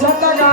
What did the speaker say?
జతగా